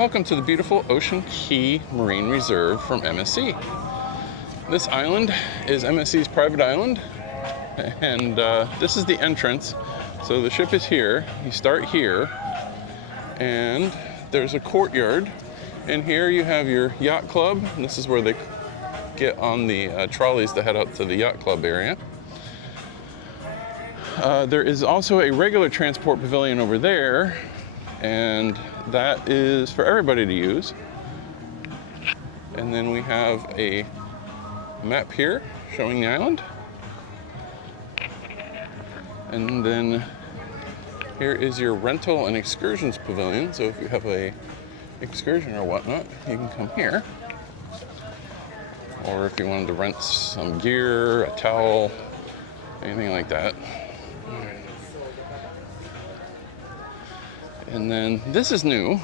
Welcome to the beautiful Ocean Cay Marine Reserve from MSC. This island is MSC's private island, and this is the entrance. So the ship is here. You start here, and there's a courtyard. And here you have your yacht club. And this is where they get on the trolleys to head out to the yacht club area. There is also a regular transport pavilion over there, and that is for everybody to use. And then we have a map here showing the island. And then here is your rental and excursions pavilion. So if you have a excursion or whatnot, you can come here. Or if you wanted to rent some gear, a towel, anything like that. And then this is new.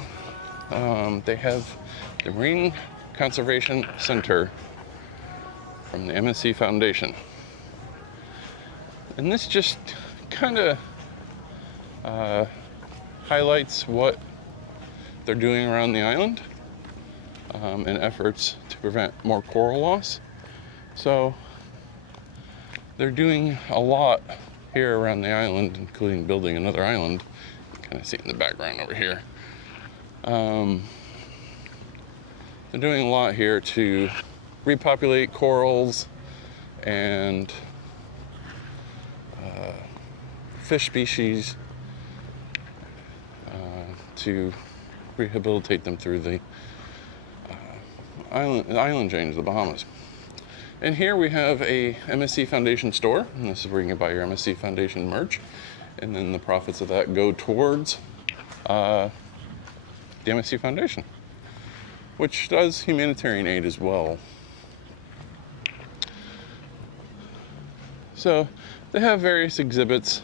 They have the Marine Conservation Center from the MSC Foundation. And this just kind of highlights what they're doing around the island in efforts to prevent more coral loss. So they're doing a lot here around the island, including building another island. Kind of see it in the background over here. They're doing a lot here to repopulate corals and fish species to rehabilitate them through the island chain of the Bahamas. And here we have a MSC Foundation store, and this is where you can buy your MSC Foundation merch. And then the profits of that go towards the MSC Foundation, which does humanitarian aid as well. So they have various exhibits.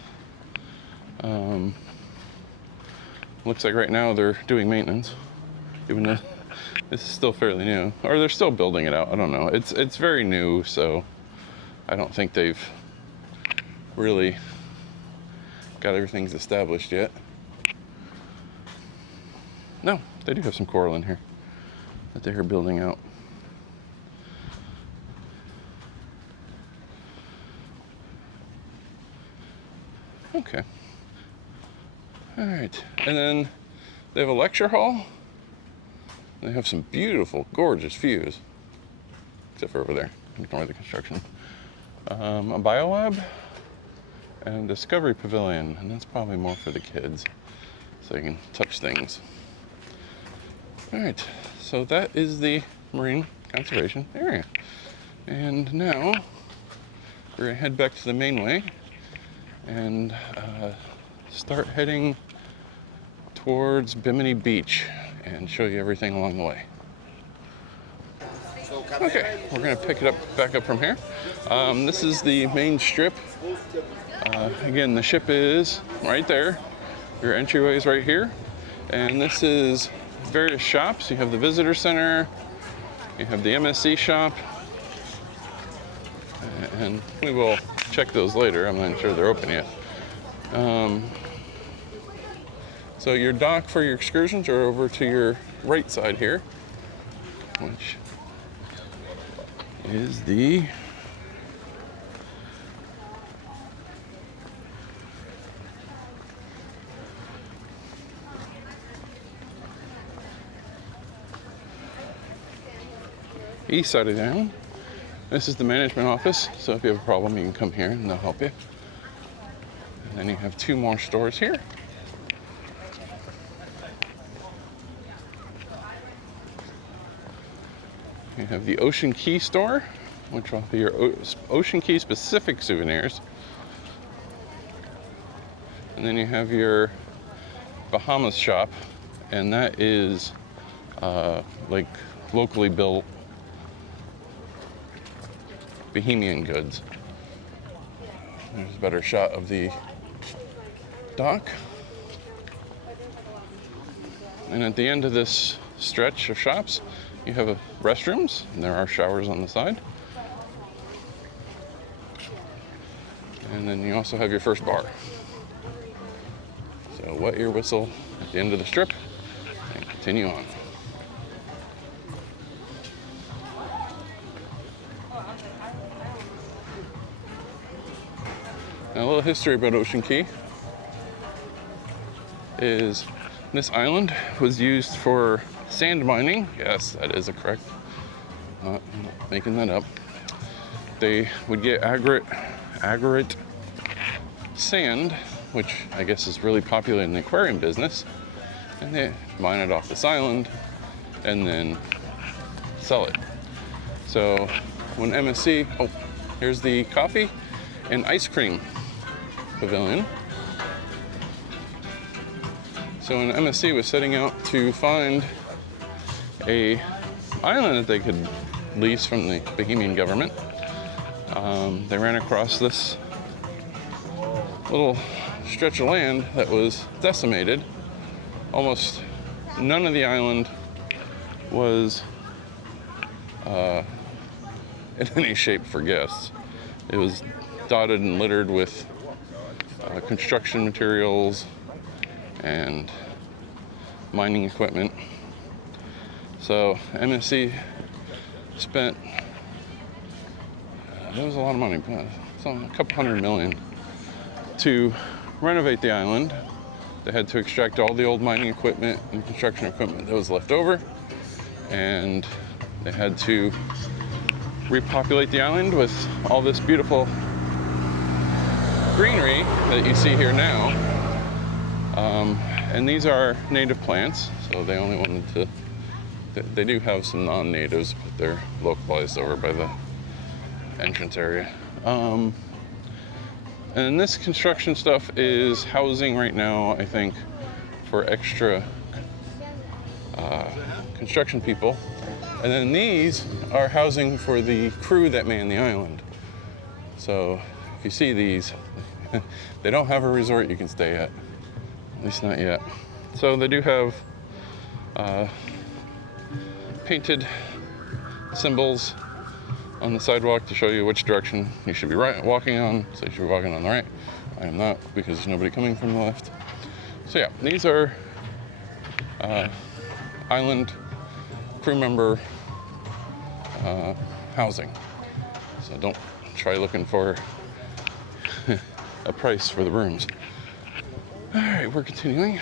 Looks like right now they're doing maintenance, even though this is still fairly new, or they're still building it out. I don't know. It's very new, so I don't think they've really got everything's established yet. No, they do have some coral in here that they're building out. Okay. All right, and then they have a lecture hall. They have some beautiful, gorgeous views, except for over there. Ignore the construction. A biolab. And Discovery Pavilion, and that's probably more for the kids, so you can touch things. All right, so that is the Marine Conservation area. And now we're gonna head back to the mainway and start heading towards Bimini Beach and show you everything along the way. Okay, we're gonna pick it up back up from here. This is the main strip. Again, the ship is right there. Your entryway is right here. And this is various shops. You have the visitor center. You have the MSC shop. And we will check those later. I'm not sure they're open yet. So your dock for your excursions are over to your right side here, which is the east side of the island. This is the management office, so if you have a problem, you can come here and they'll help you. And then you have two more stores here. You have the Ocean Cay store, which will be your Ocean Cay specific souvenirs. And then you have your Bahamas shop, and that is like locally built Bahamian goods. There's a better shot of the dock. And at the end of this stretch of shops, you have restrooms, and there are showers on the side. And then you also have your first bar. So wet your whistle at the end of the strip and continue on. Now, a little history about Ocean Cay is this island was used for sand mining. Yes, that is a correct. I'm not making that up. They would get aggregate sand, which I guess is really popular in the aquarium business, and they mine it off this island and then sell it. So when MSC, oh, here's the coffee and ice cream pavilion. So when MSC was setting out to find a island that they could lease from the Bohemian government, they ran across this little stretch of land that was decimated. Almost none of the island was in any shape for guests. It was dotted and littered with construction materials and mining equipment. So MSC spent, it was a lot of money, a couple $100 million to renovate the island. They had to extract all the old mining equipment and construction equipment that was left over, and they had to repopulate the island with all this beautiful greenery that you see here now. And these are native plants, so they only wanted to, they do have some non-natives, but they're localized over by the entrance area. And this construction stuff is housing right now, I think, for extra construction people. And then these are housing for the crew that man the island. So if you see these, they don't have a resort you can stay at least not yet. So they do have painted symbols on the sidewalk to show you which direction you should be walking on. So you should be walking on the right. I am not, because there's nobody coming from the left. So yeah, these are island crew member housing. So don't try looking for a price for the rooms. All right, we're continuing.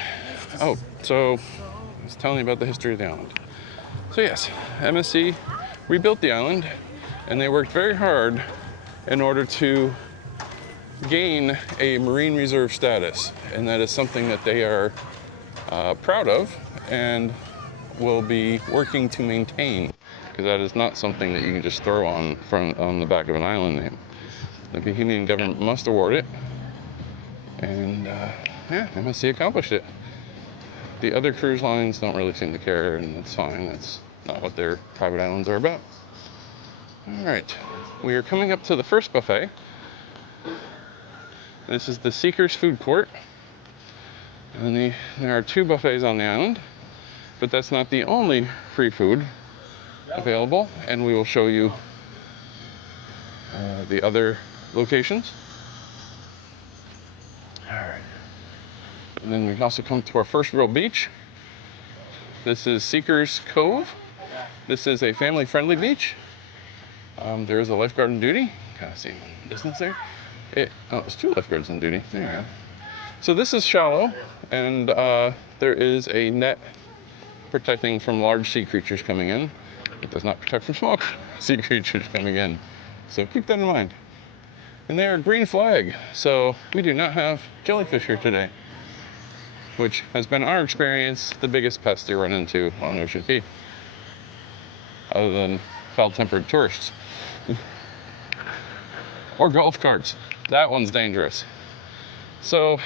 Oh, so I was telling you about the history of the island. So yes, MSC rebuilt the island, and they worked very hard in order to gain a marine reserve status, and that is something that they are proud of and will be working to maintain, because that is not something that you can just throw on the back of an island name. The Bohemian government must award it, and yeah, MSC accomplished it. The other cruise lines don't really seem to care, and that's fine. That's not what their private islands are about. All right, we are coming up to the first buffet. This is the Seekers Food Court, and there are 2 buffets on the island, but that's not the only free food available, and we will show you the other locations. All right, and then we can also come to our first real beach. This is Seekers Cove. This is a family-friendly beach. There is a lifeguard on duty. Kind of see distance there. It's 2 lifeguards on duty. There you go. So this is shallow, and there is a net protecting from large sea creatures coming in. It does not protect from small sea creatures coming in. So keep that in mind. And they are green flag, so we do not have jellyfish here today, which has been our experience the biggest pest you run into on Ocean Cay, other than foul-tempered tourists. Or golf carts. That one's dangerous. So,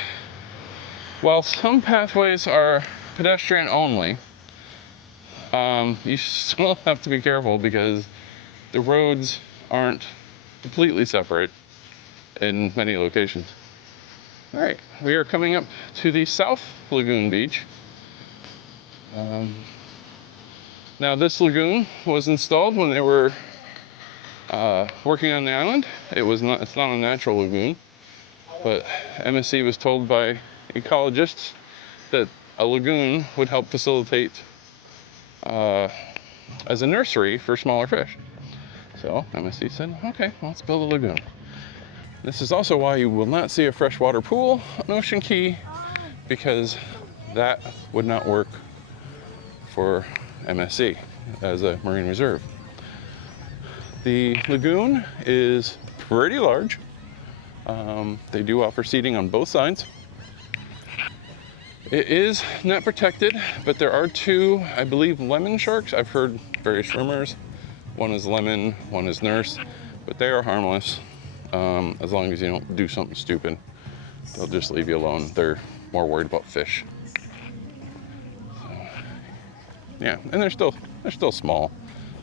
while some pathways are pedestrian only, you still have to be careful because the roads aren't completely separate in many locations. All right, we are coming up to the South Lagoon Beach. Now this lagoon was installed when they were working on the island. It's not a natural lagoon, but MSC was told by ecologists that a lagoon would help facilitate as a nursery for smaller fish. So MSC said, okay, well, let's build a lagoon. This is also why you will not see a freshwater pool on Ocean Cay, because that would not work for MSC as a marine reserve. The lagoon is pretty large. They do offer seating on both sides. It is not protected, but there are two, I believe, lemon sharks. I've heard various rumors. One is lemon, one is nurse, but they are harmless as long as you don't do something stupid. They'll just leave you alone. They're more worried about fish. So, yeah, and they're still small.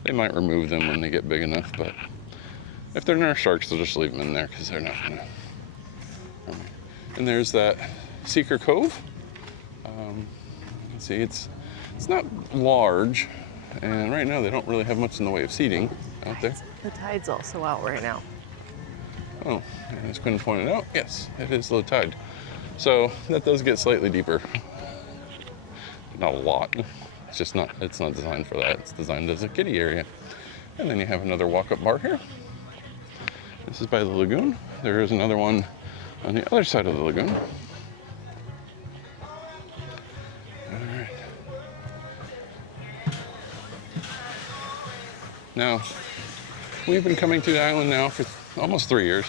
They might remove them when they get big enough, but if they're nurse sharks, they'll just leave them in there because they're not gonna. And there's that Seeker Cove. See, it's not large, and right now they don't really have much in the way of seating out there. The tide's also out right now. Oh, I just couldn't point it out. Yes, it is low tide. So that does get slightly deeper. Not a lot. It's not designed for that. It's designed as a kiddie area. And then you have another walk-up bar here. This is by the lagoon. There is another one on the other side of the lagoon. Now, we've been coming to the island now for almost 3 years,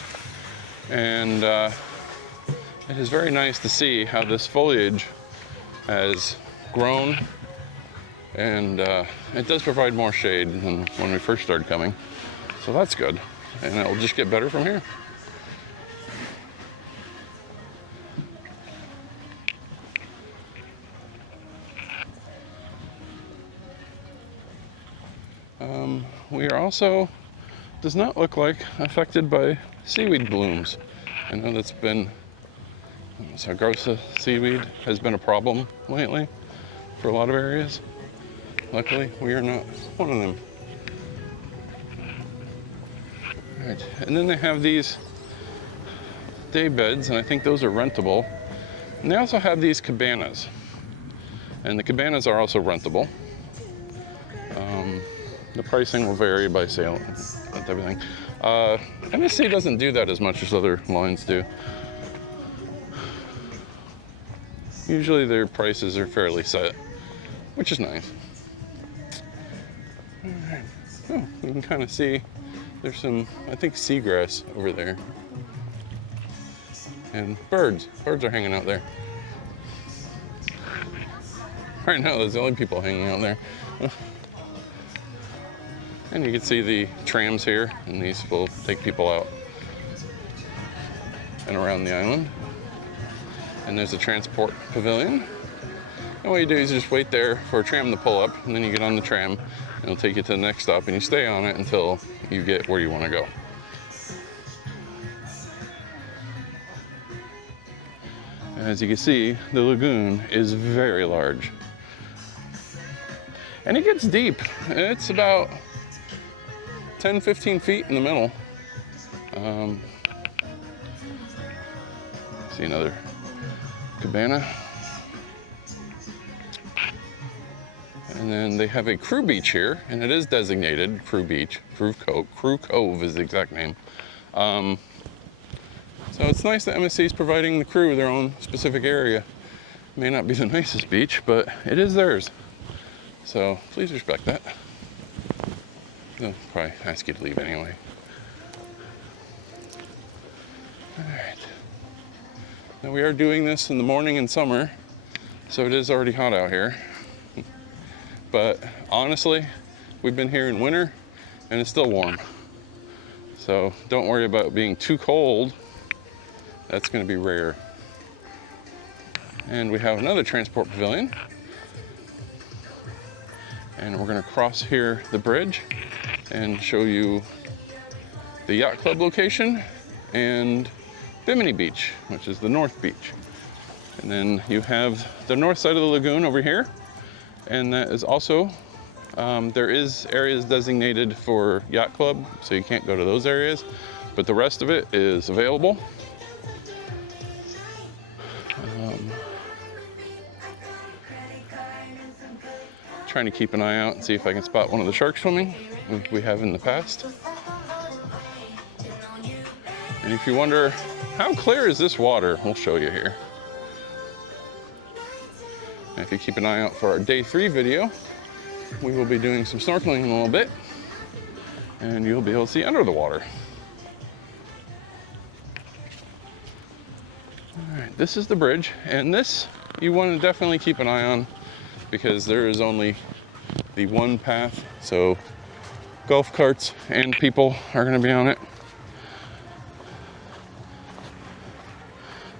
and it is very nice to see how this foliage has grown, and it does provide more shade than when we first started coming, so that's good, and it will just get better from here. We are also, does not look like, affected by seaweed blooms. I know that's been, Sargasso seaweed has been a problem lately for a lot of areas. Luckily, we are not one of them. All right, and then they have these day beds, and I think those are rentable. And they also have these cabanas, and the cabanas are also rentable. The pricing will vary by sale, that type of thing. MSC doesn't do that as much as other lines do. Usually their prices are fairly set, which is nice. All right. Oh, you can kind of see there's some, I think, seagrass over there. And birds. Birds are hanging out there. Right now, there's the only people hanging out there. And you can see the trams here, and these will take people out and around the island. And there's a transport pavilion. And what you do is you just wait there for a tram to pull up, and then you get on the tram, and it'll take you to the next stop, and you stay on it until you get where you want to go. As you can see, the lagoon is very large. And it gets deep. It's about 10-15 feet in the middle. See another cabana. And then they have a crew beach here, and it is designated crew beach. Crew Cove is the exact name. So it's nice that MSC is providing the crew their own specific area. It may not be the nicest beach, but it is theirs. So please respect that. They'll probably ask you to leave anyway. All right. Now we are doing this in the morning in summer, so it is already hot out here. But honestly, we've been here in winter and it's still warm. So don't worry about being too cold. That's going to be rare. And we have another transport pavilion. And we're going to cross here the bridge and show you the Yacht Club location and Bimini Beach, which is the North Beach. And then you have the north side of the lagoon over here. And that is also, there is areas designated for Yacht Club, so you can't go to those areas, but the rest of it is available. Trying to keep an eye out and see if I can spot one of the sharks swimming, like we have in the past. And if you wonder, how clear is this water? We'll show you here. And if you keep an eye out for our day 3 video, we will be doing some snorkeling in a little bit, and you'll be able to see under the water. All right, this is the bridge, and this you want to definitely keep an eye on because there is only the one path, so golf carts and people are going to be on it.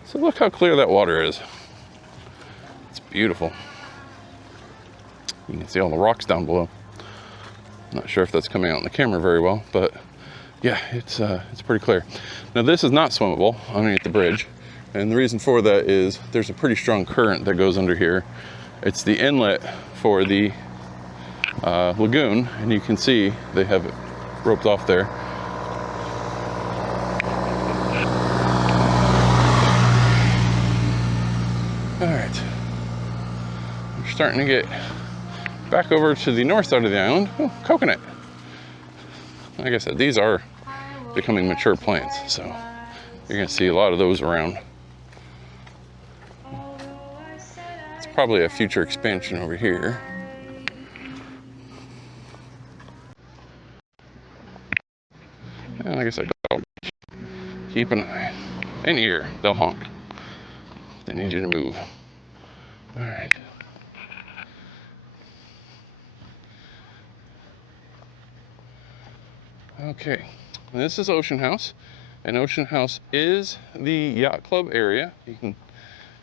So look how clear that water is. It's beautiful. You can see all the rocks down below. Not sure if that's coming out in the camera very well, but yeah, it's pretty clear. Now this is not swimmable underneath the bridge, and the reason for that is there's a pretty strong current that goes under here. It's the inlet for the lagoon, and you can see they have it roped off there. All right, we're starting to get back over to the north side of the island. Oh, coconut. Like I said, these are becoming mature plants, so you're gonna see a lot of those around. It's probably a future expansion over here. And like I said, keep an eye and ear, they'll honk. They need you to move. All right. Okay, this is Ocean House, and Ocean House is the yacht club area. You can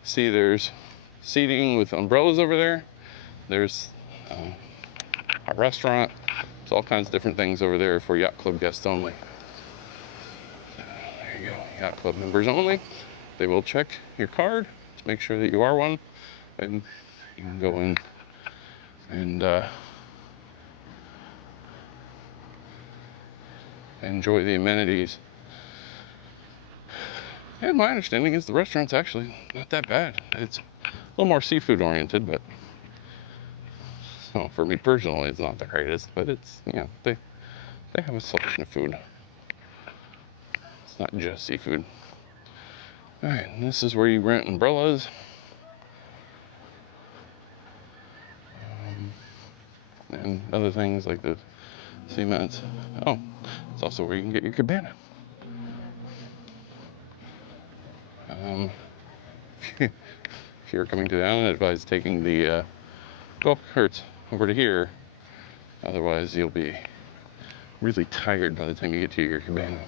see there's seating with umbrellas over there. There's a restaurant. There's all kinds of different things over there for yacht club guests only. There you go, yacht club members only. They will check your card to make sure that you are one, and you can go in and enjoy the amenities. And my understanding is the restaurant's actually not that bad. It's a little more seafood oriented, but so for me personally, it's not the greatest. But it's, you know, they have a selection of food. It's not just seafood. All right, and this is where you rent umbrellas. And other things like the cements. Oh, it's also where you can get your cabana. If you're coming to the island, I advise taking the golf carts over to here. Otherwise, you'll be really tired by the time you get to your cabana.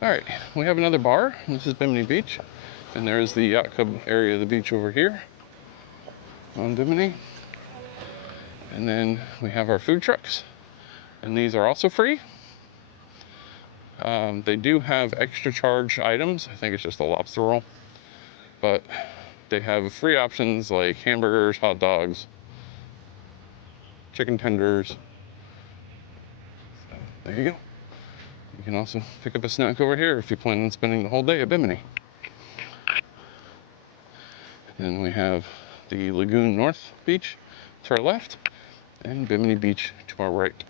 All right, we have another bar. This is Bimini Beach, and there's the yacht club area of the beach over here on Bimini. And then we have our food trucks, and these are also free. They do have extra charge items. I think it's just a lobster roll, but they have free options like hamburgers, hot dogs, chicken tenders. So there you go. You can also pick up a snack over here if you plan on spending the whole day at Bimini. And we have the Lagoon North Beach to our left, and Bimini Beach to our right.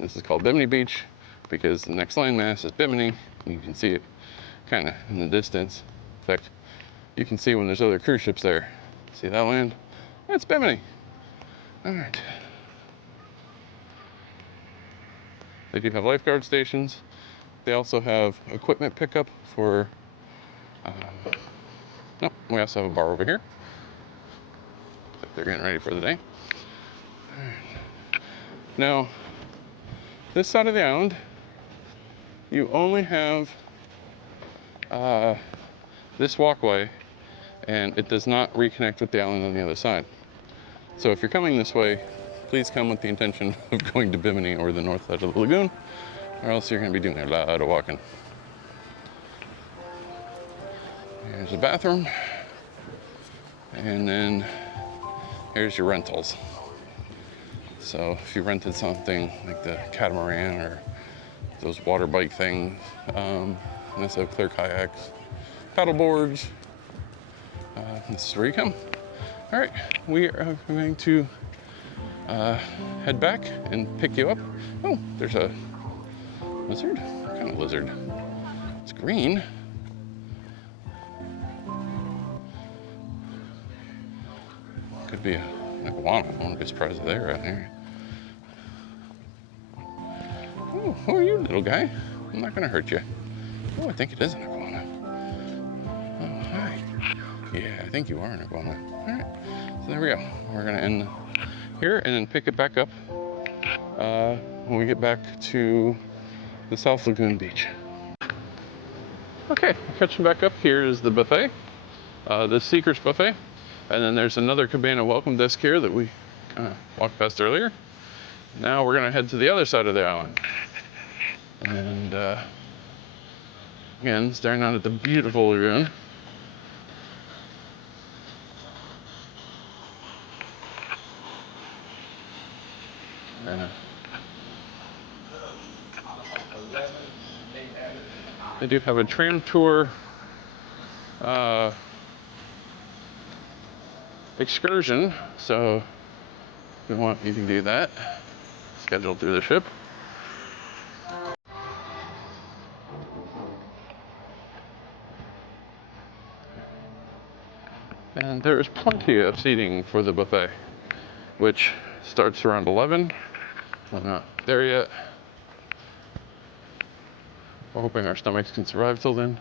This is called Bimini Beach because the next landmass is Bimini, and you can see it kind of in the distance. In fact, you can see when there's other cruise ships there. See that land? That's Bimini. All right. They do have lifeguard stations. They also have equipment pickup for, no, we also have a bar over here. They're getting ready for the day. Now, this side of the island, you only have this walkway, and it does not reconnect with the island on the other side. So if you're coming this way, please come with the intention of going to Bimini or the north side of the lagoon, or else you're going to be doing a lot of walking. Here's a bathroom, and then here's your rentals. So if you rented something like the catamaran or those water bike things, this have clear kayaks, paddle boards. This is where you come. All right, we are going to head back and pick you up. Oh, there's a lizard. kind of lizard? It's green. Could be an iguana. I wouldn't be surprised if they're out here. Oh, who are you, little guy? I'm not gonna hurt you. Oh, I think it is an iguana. Oh, hi. Yeah, I think you are an iguana. All right, so there we go. We're gonna end here and then pick it back up when we get back to the South Lagoon Beach. Okay, catching back up. Here is the buffet, the Seekers Buffet. And then there's another cabana welcome desk here that we walked past earlier. Now we're gonna head to the other side of the island. And again, staring out at the beautiful lagoon. They do have a tram tour excursion, so if you want, you can do that. Scheduled through the ship. And there is plenty of seating for the buffet, which starts around 11. We're not there yet. We're hoping our stomachs can survive till then.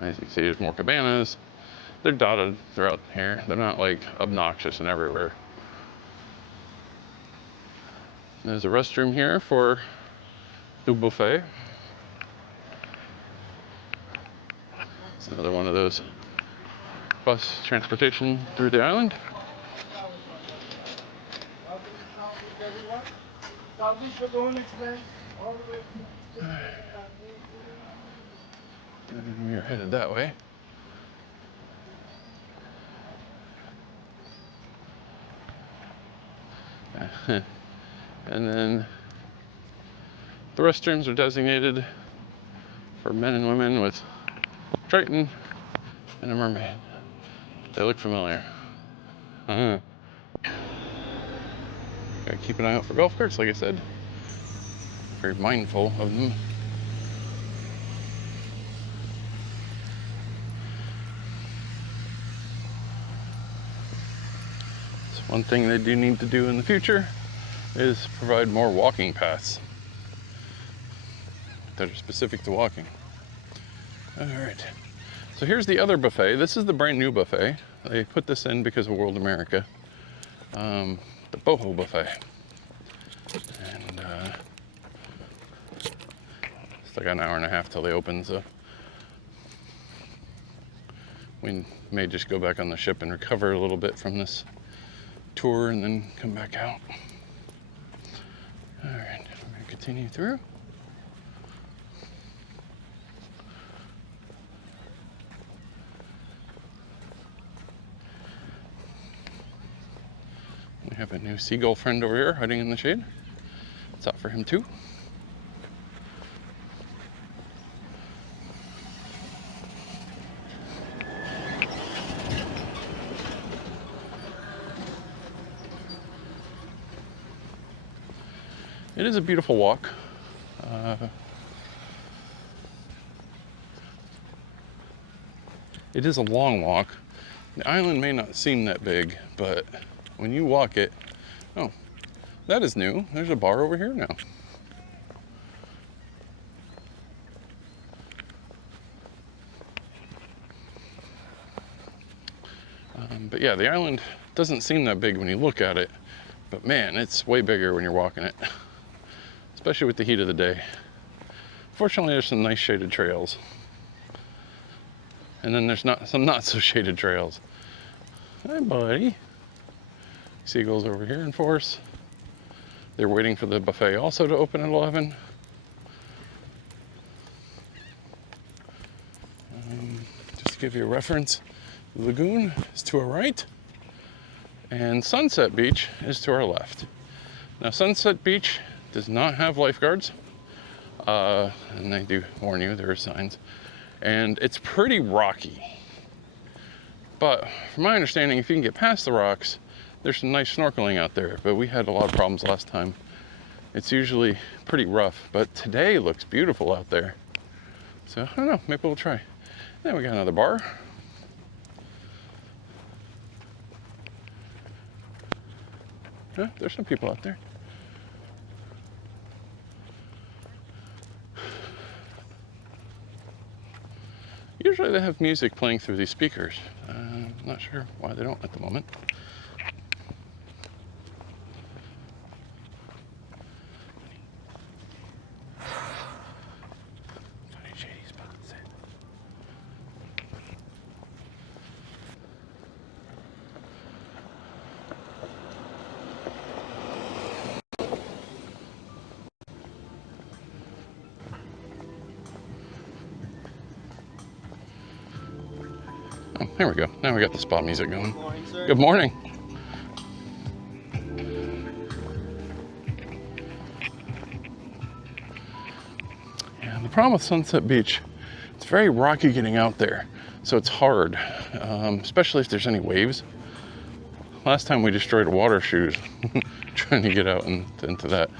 As you can see, there's more cabanas. They're dotted throughout here. They're not like obnoxious and everywhere. There's a restroom here for the buffet. It's another one of those bus transportation through the island. And we are headed that way. And then the restrooms are designated for men and women with Triton and a mermaid. They look familiar. Gotta keep an eye out for golf carts, like I said. Very mindful of them. So one thing they do need to do in the future is provide more walking paths that are specific to walking. All right. So here's the other buffet. This is the brand new buffet. They put this in because of World America. The boho buffet. And it's like an hour and a half till they open, so we may just go back on the ship and recover a little bit from this tour and then come back out. All right, we're gonna continue through. We have a new seagull friend over here hiding in the shade. It's out for him too. It is a beautiful walk. It is a long walk. The island may not seem that big, but when you walk it, oh, that is new. There's a bar over here now. But yeah, the island doesn't seem that big when you look at it, but man, it's way bigger when you're walking it, especially with the heat of the day. Fortunately, there's some nice shaded trails. And then there's some not so shaded trails. Hi, buddy. Seagulls over here in force. They're waiting for the buffet also to open at 11. Just to give you a reference, the lagoon is to our right, and Sunset Beach is to our left. Now, Sunset Beach does not have lifeguards, and I do warn you, there are signs, and it's pretty rocky. But from my understanding, if you can get past the rocks, there's some nice snorkeling out there, but we had a lot of problems last time, it's usually pretty rough, but today looks beautiful out there. So I don't know, maybe we'll try. Then we got another bar. Yeah, there's some people out there. Usually they have music playing through these speakers. I'm not sure why they don't at the moment. Funny shady spots. Oh, there we go. Now we got the spa music going. Good morning, sir. Good morning. Yeah, the problem with Sunset Beach, it's very rocky getting out there, so it's hard, especially if there's any waves. Last time we destroyed water shoes trying to get out into that,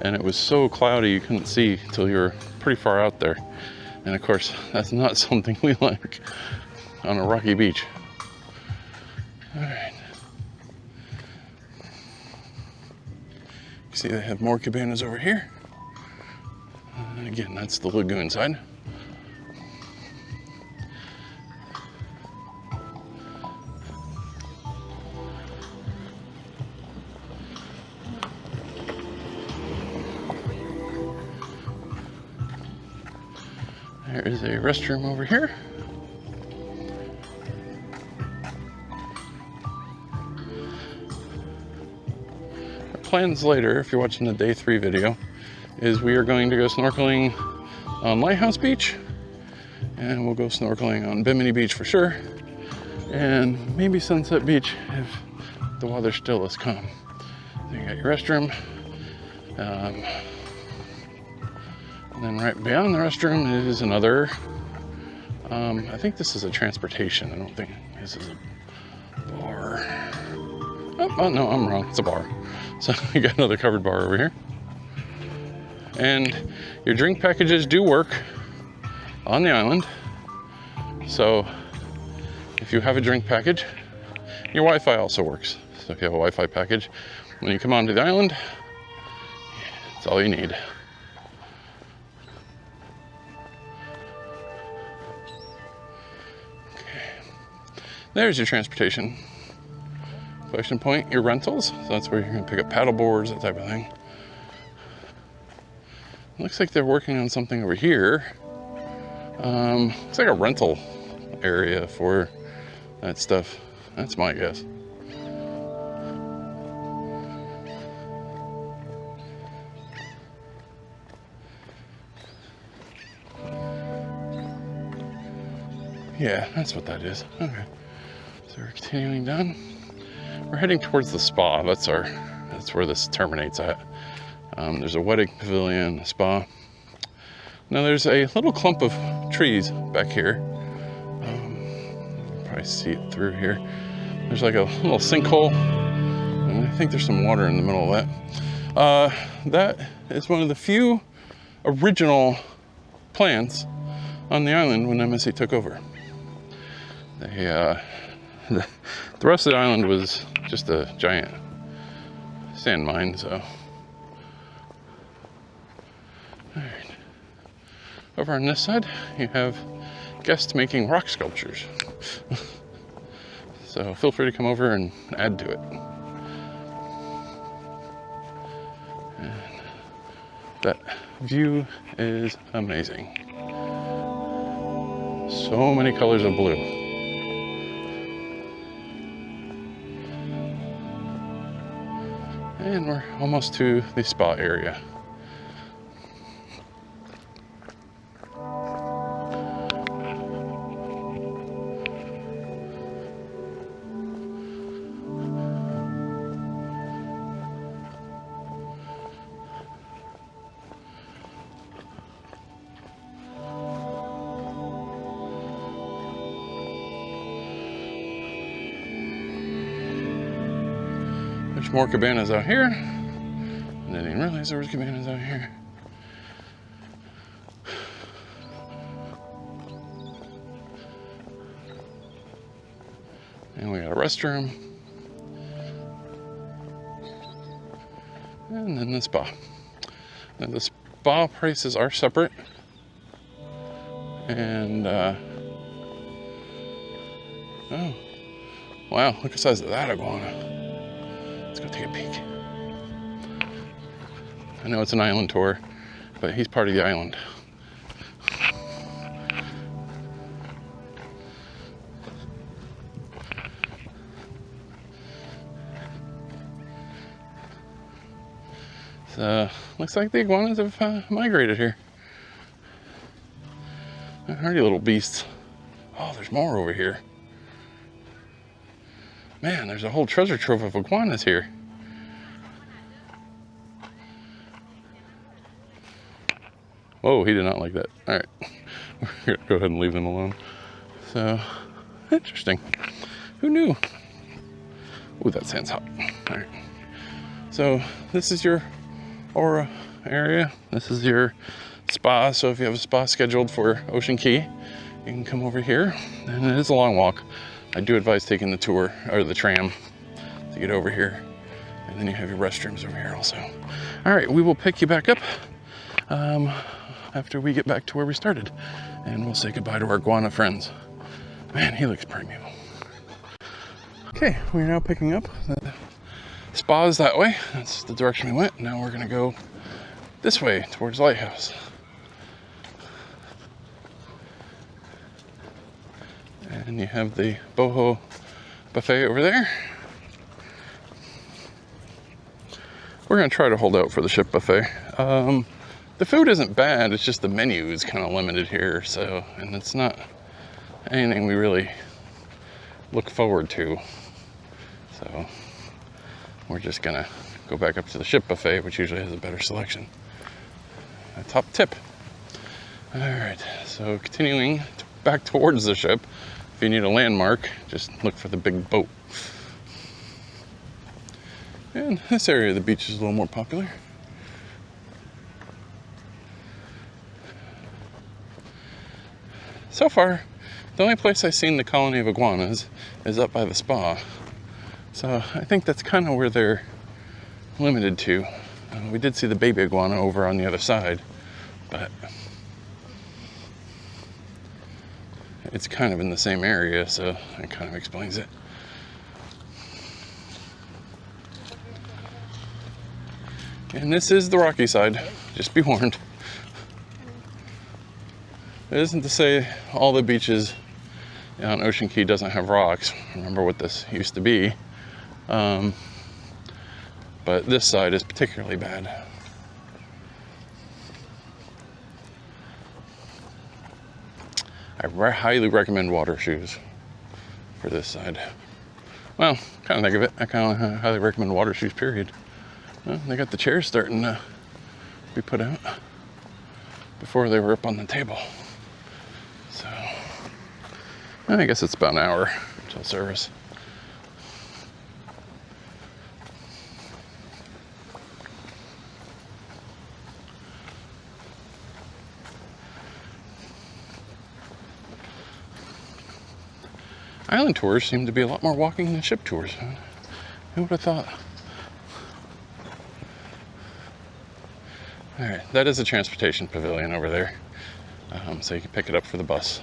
and it was so cloudy you couldn't see till you were pretty far out there. And of course, that's not something we like on a rocky beach. All right. You see they have more cabanas over here. And again, that's the lagoon side. There is a restroom over here. Our plans later, if you're watching the day 3 video, is we are going to go snorkeling on Lighthouse Beach, and we'll go snorkeling on Bimini Beach for sure, and maybe Sunset Beach if the weather still is calm. So you got your restroom. And then right beyond the restroom is another, I think this is a transportation. I don't think this is a bar. Oh no, I'm wrong, it's a bar. So we got another covered bar over here. And your drink packages do work on the island. So if you have a drink package, your Wi-Fi also works. So if you have a Wi-Fi package, when you come onto the island, it's all you need. There's your transportation. Collection point, your rentals. So that's where you're gonna pick up paddle boards, that type of thing. Looks like they're working on something over here. Looks like a rental area for that stuff. That's my guess. Yeah, that's what that is. Okay. So we're continuing down. We're heading towards the spa. That's where this terminates at. There's a wedding pavilion, a spa. Now there's a little clump of trees back here. You can probably see it through here. There's like a little sinkhole, and I think there's some water in the middle of that. That is one of the few original plants on the island when MSC took over. The rest of the island was just a giant sand mine, so. All right. Over on this side, you have guests making rock sculptures. So feel free to come over and add to it. And that view is amazing. So many colors of blue. And we're almost to the spa area. There's more cabanas out here. And then in realize there was cabanas out here. And we got a restroom. And then the spa. Now the spa prices are separate. And, oh, wow, look at the size of that iguana. Let's go take a peek. I know it's an island tour, but he's part of the island. So, looks like the iguanas have migrated here. Hardy little beasts. Oh, there's more over here. Man, there's a whole treasure trove of iguanas here. Oh, he did not like that. All right, we're gonna go ahead and leave them alone. So, interesting. Who knew? Ooh, that sand's hot. All right. So this is your Aura area. This is your spa. So if you have a spa scheduled for Ocean Cay, you can come over here. And it is a long walk. I do advise taking the tour or the tram to get over here. And then you have your restrooms over here also. All right, we will pick you back up after we get back to where we started. And we'll say goodbye to our iguana friends. Man, he looks primeval. Okay, we're now picking up. The spa is that way. That's the direction we went. Now we're gonna go this way towards Lighthouse. And you have the boho buffet over there. We're gonna try to hold out for the ship buffet. The food isn't bad, it's just the menu is kind of limited here, so, and it's not anything we really look forward to. So we're just gonna go back up to the ship buffet, which usually has a better selection. A top tip. All right, so continuing back towards the ship. If you need a landmark, just look for the big boat. And this area of the beach is a little more popular. So far, the only place I've seen the colony of iguanas is up by the spa. So I think that's kind of where they're limited to. We did see the baby iguana over on the other side, but it's kind of in the same area, so that kind of explains it. And this is the rocky side, just be warned. It isn't to say all the beaches on Ocean Cay doesn't have rocks. Remember what this used to be. But this side is particularly bad. I highly recommend water shoes for this side. Well, kind of think of it, I kind of highly recommend water shoes, period. Well, they got the chairs starting to be put out before they were up on the table. So, I guess it's about an hour till service. Island tours seem to be a lot more walking than ship tours. Who would have thought? All right, that is a transportation pavilion over there. So you can pick it up for the bus.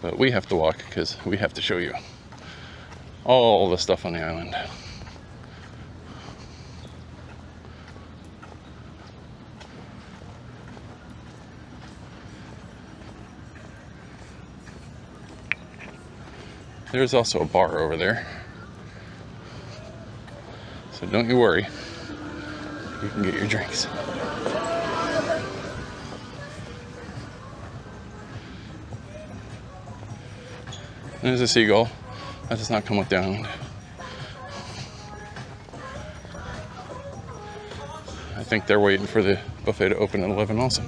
But we have to walk because we have to show you all the stuff on the island. There's also a bar over there. So don't you worry. You can get your drinks. There's a seagull. That does not come with the island. I think they're waiting for the buffet to open at 11 also.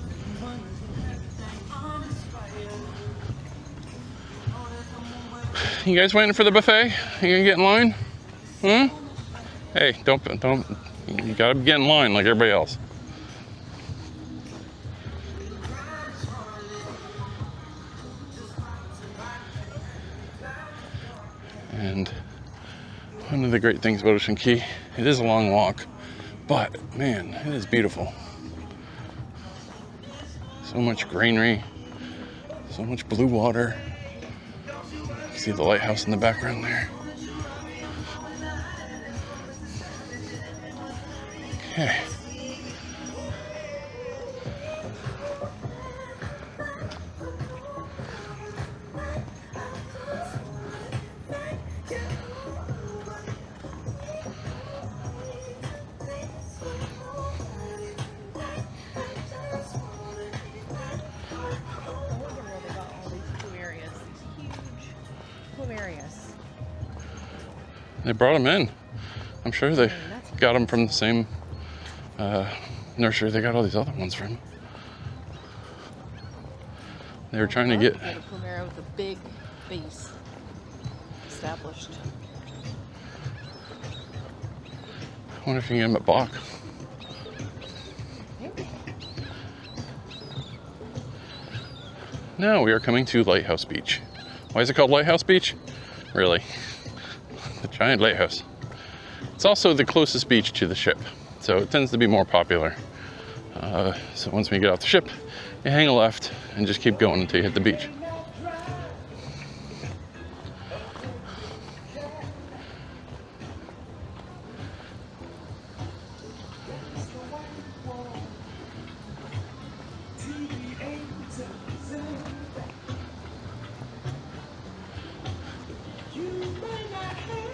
You guys waiting for the buffet? You gonna get in line? Hmm? Hey, don't You gotta get in line like everybody else. And one of the great things about Ocean Cay, it is a long walk, but man, it is beautiful. So much greenery, so much blue water. You see the lighthouse in the background there. Okay. They brought them in. I'm sure they got them from the same nursery they got all these other ones from. They were trying to get a Plumera with a big base established. I wonder if you can get them at Bach. Maybe. Now we are coming to Lighthouse Beach. Why is it called Lighthouse Beach? Really, the giant lighthouse. It's also the closest beach to the ship, so it tends to be more popular. So once we get off the ship, you hang a left and just keep going until you hit the beach.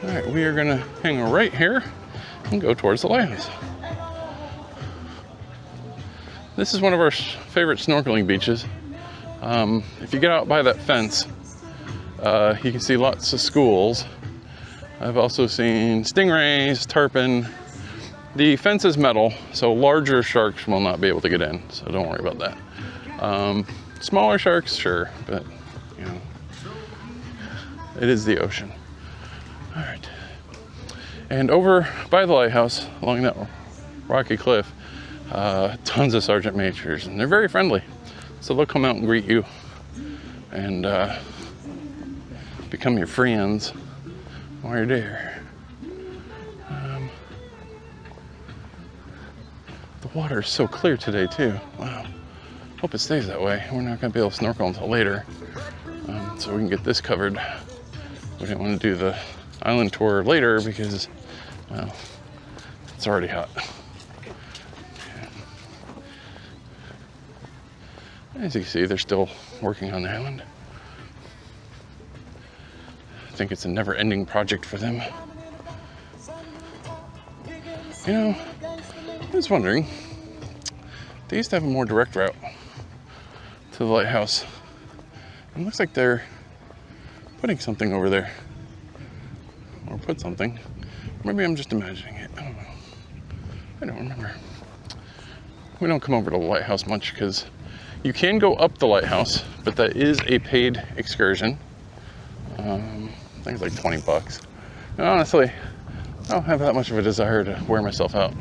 All right, we are gonna hang right here and go towards the lighthouse. This is one of our favorite snorkeling beaches. If you get out by that fence, you can see lots of schools. I've also seen stingrays, tarpon. The fence is metal, so larger sharks will not be able to get in, so don't worry about that. Smaller sharks, sure, but you know, it is the ocean. All right, and over by the lighthouse, along that rocky cliff, tons of sergeant majors, and they're very friendly. So they'll come out and greet you and become your friends while you're there. The water is so clear today too. Wow. Hope it stays that way. We're not gonna be able to snorkel until later, so we can get this covered. We didn't want to do the island tour later because, well, it's already hot. As you can see, they're still working on the island. I think it's a never-ending project for them. You know, I was wondering, they used to have a more direct route to the lighthouse. It looks like they're putting something over there. Or put something. Maybe I'm just imagining it. I don't know. I don't remember. We don't come over to the lighthouse much because you can go up the lighthouse, but that is a paid excursion. I think it's like 20 bucks. And honestly, I don't have that much of a desire to wear myself out.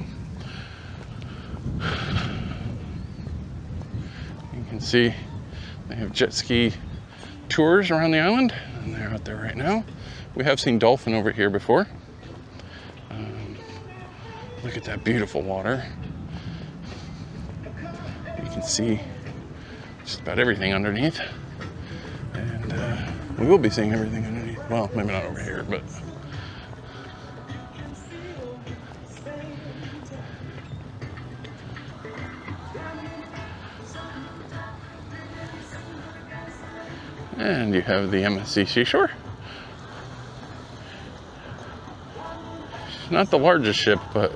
You can see they have jet ski tours around the island, and they're out there right now. We have seen dolphin over here before. Look at that beautiful water. You can see just about everything underneath. And we will be seeing everything underneath. Well, maybe not over here, but. And you have the MSC seashore. She's not the largest ship, but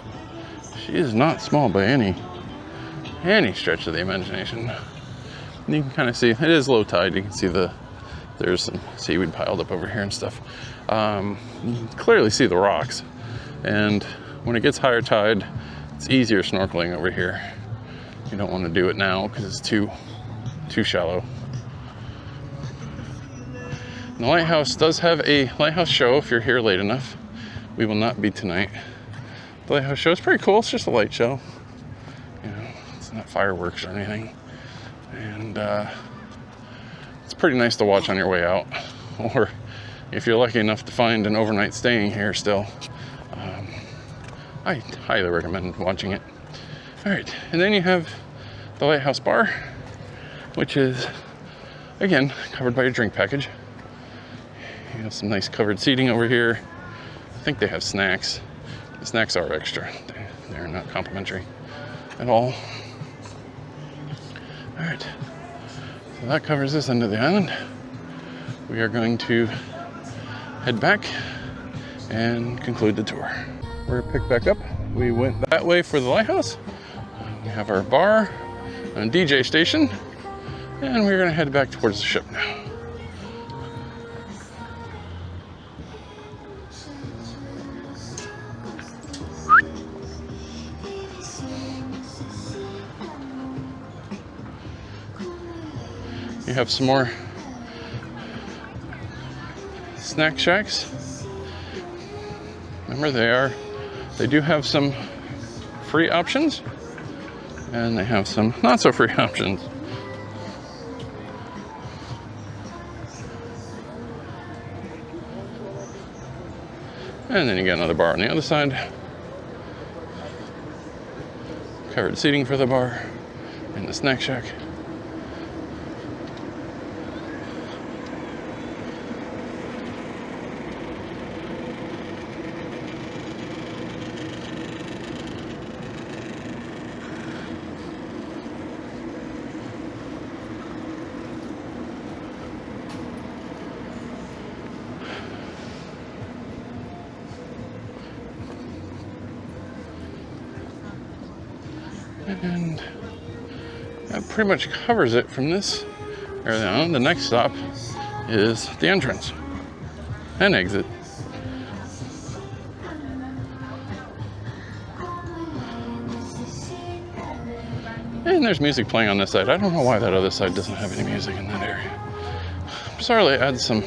she is not small by any stretch of the imagination. And you can kind of see, it is low tide. You can see there's some seaweed piled up over here and stuff. You can clearly see the rocks. And when it gets higher tide, it's easier snorkeling over here. You don't want to do it now because it's too shallow. And the lighthouse does have a lighthouse show if you're here late enough. We will not be tonight, the Lighthouse show is pretty cool. It's just a light show. You know, it's not fireworks or anything. And it's pretty nice to watch on your way out. Or if you're lucky enough to find an overnight staying here still. I highly recommend watching it. All right, and then you have the Lighthouse bar, which is, again, covered by your drink package. You have some nice covered seating over here. I think they have snacks. The snacks are extra. They're not complimentary at all. All right, so that covers this end of the island. We are going to head back and conclude the tour. We're gonna pick back up. We went that way for the Lighthouse. We have our bar and DJ station, and we're gonna head back towards the ship now. You have some more snack shacks. Remember, they do have some free options, and they have some not so free options. And then you got another bar on the other side. Covered seating for the bar and the snack shack. And that pretty much covers it from this area on. The next stop is the entrance and exit. And there's music playing on this side. I don't know why that other side doesn't have any music in that area. Sorry, it adds some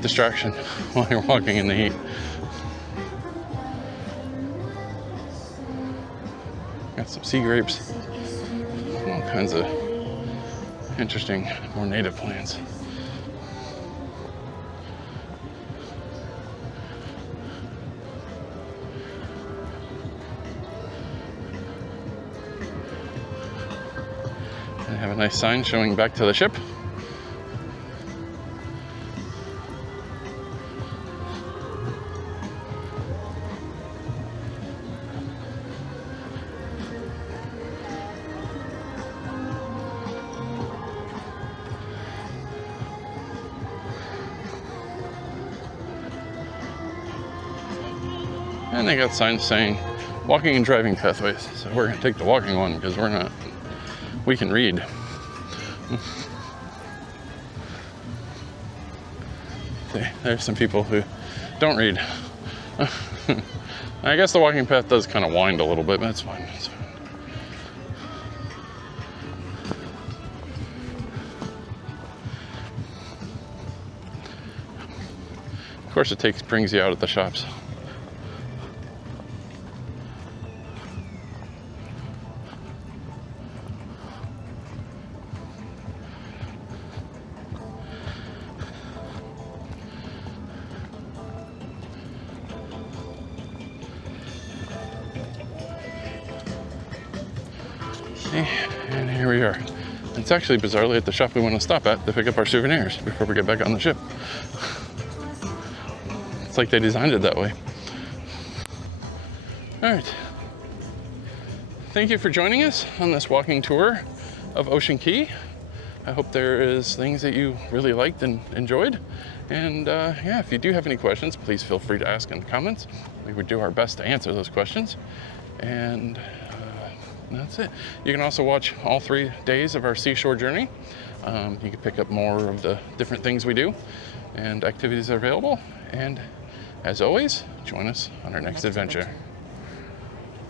distraction while you're walking in the heat. Got some sea grapes, all kinds of interesting, more native plants. And I have a nice sign showing back to the ship. And they got signs saying walking and driving pathways. So we're gonna take the walking one because we can read. There's some people who don't read. I guess the walking path does kind of wind a little bit, but that's fine. It's fine. Of course, it brings you out at the shops. And here we are. It's actually bizarrely at the shop we want to stop at to pick up our souvenirs before we get back on the ship. It's like they designed it that way. All right. Thank you for joining us on this walking tour of Ocean Cay. I hope there is things that you really liked and enjoyed. And yeah, if you do have any questions, please feel free to ask in the comments. We would do our best to answer those questions. And that's it. You can also watch all 3 days of our seashore journey. You can pick up more of the different things we do and activities that are available. And as always, join us on our next adventure.